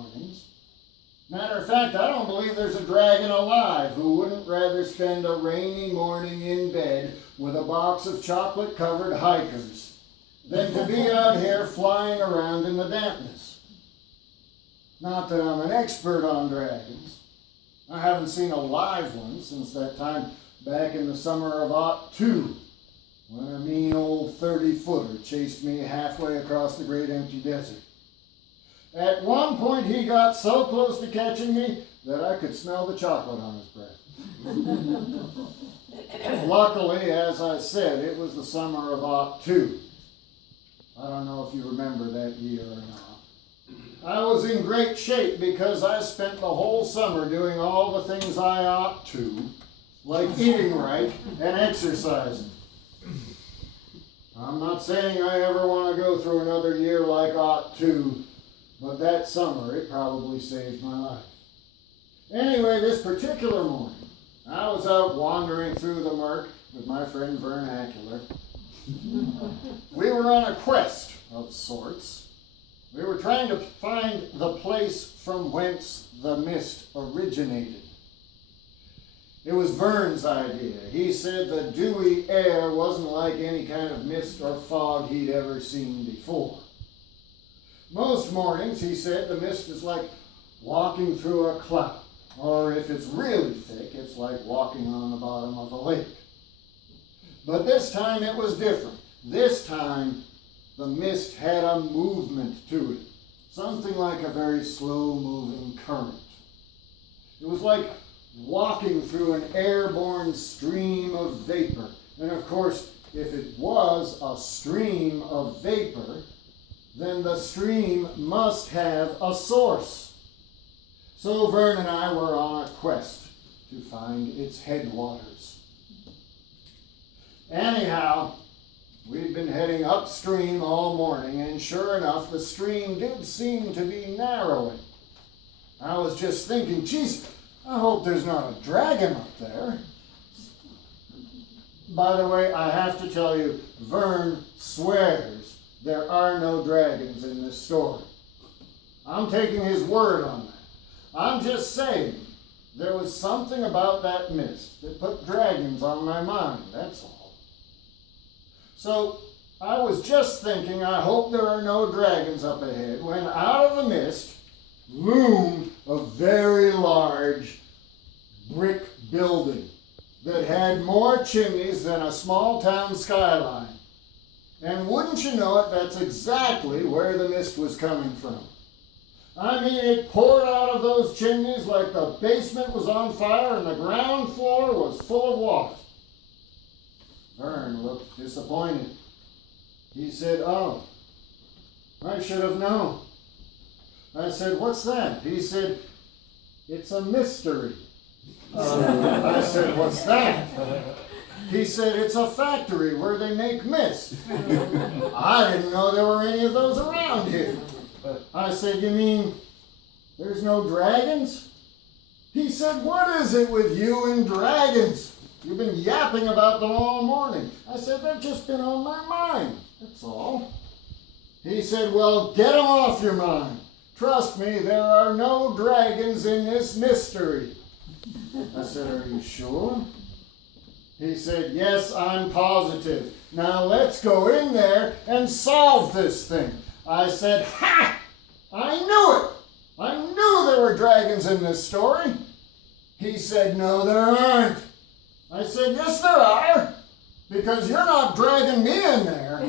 mornings. Matter of fact, I don't believe there's a dragon alive who wouldn't rather spend a rainy morning in bed with a box of chocolate-covered hikers than to be out here flying around in the dampness. Not that I'm an expert on dragons. I haven't seen a live one since that time back in the summer of '02, when a mean old 30-footer chased me halfway across the great empty desert. At one point, he got so close to catching me that I could smell the chocolate on his breath. Luckily, as I said, it was the summer of '02. I don't know if you remember that year or not. I was in great shape because I spent the whole summer doing all the things I ought to, like eating right and exercising. I'm not saying I ever want to go through another year like '02, but that summer it probably saved my life. Anyway, this particular morning, I was out wandering through the murk with my friend Vernacular. We were on a quest of sorts. We were trying to find the place from whence the mist originated. It was Vern's idea. He said the dewy air wasn't like any kind of mist or fog he'd ever seen before. Most mornings, he said, the mist is like walking through a cloud, or if it's really thick, it's like walking on the bottom of a lake. But this time it was different. This time, the mist had a movement to it, something like a very slow-moving current. It was like walking through an airborne stream of vapor. And of course, if it was a stream of vapor, then the stream must have a source. So Vern and I were on a quest to find its headwaters. Anyhow, we'd been heading upstream all morning, and sure enough, the stream did seem to be narrowing. I was just thinking, geez, I hope there's not a dragon up there. By the way, I have to tell you, Vern swears there are no dragons in this story. I'm taking his word on that. I'm just saying, there was something about that mist that put dragons on my mind, that's all. So, I was just thinking, I hope there are no dragons up ahead, when out of the mist loomed a very large brick building that had more chimneys than a small town skyline. And wouldn't you know it, that's exactly where the mist was coming from. I mean, it poured out of those chimneys like the basement was on fire and the ground floor was full of water. Vern looked disappointed. He said, "Oh, I should have known." I said, "What's that?" He said, "It's a mystery." I said, "What's that?" He said, "It's a factory where they make mist." I didn't know there were any of those around here. I said, "You mean there's no dragons?" He said, "What is it with you and dragons? You've been yapping about them all morning." I said, "They've just been on my mind, that's all." He said, "Well, get them off your mind. Trust me, there are no dragons in this mystery." I said, "Are you sure?" He said, "Yes, I'm positive. Now let's go in there and solve this thing." I said, "Ha! I knew it! I knew there were dragons in this story." He said, "No, there aren't." I said, "Yes, there are, because you're not dragging me in there."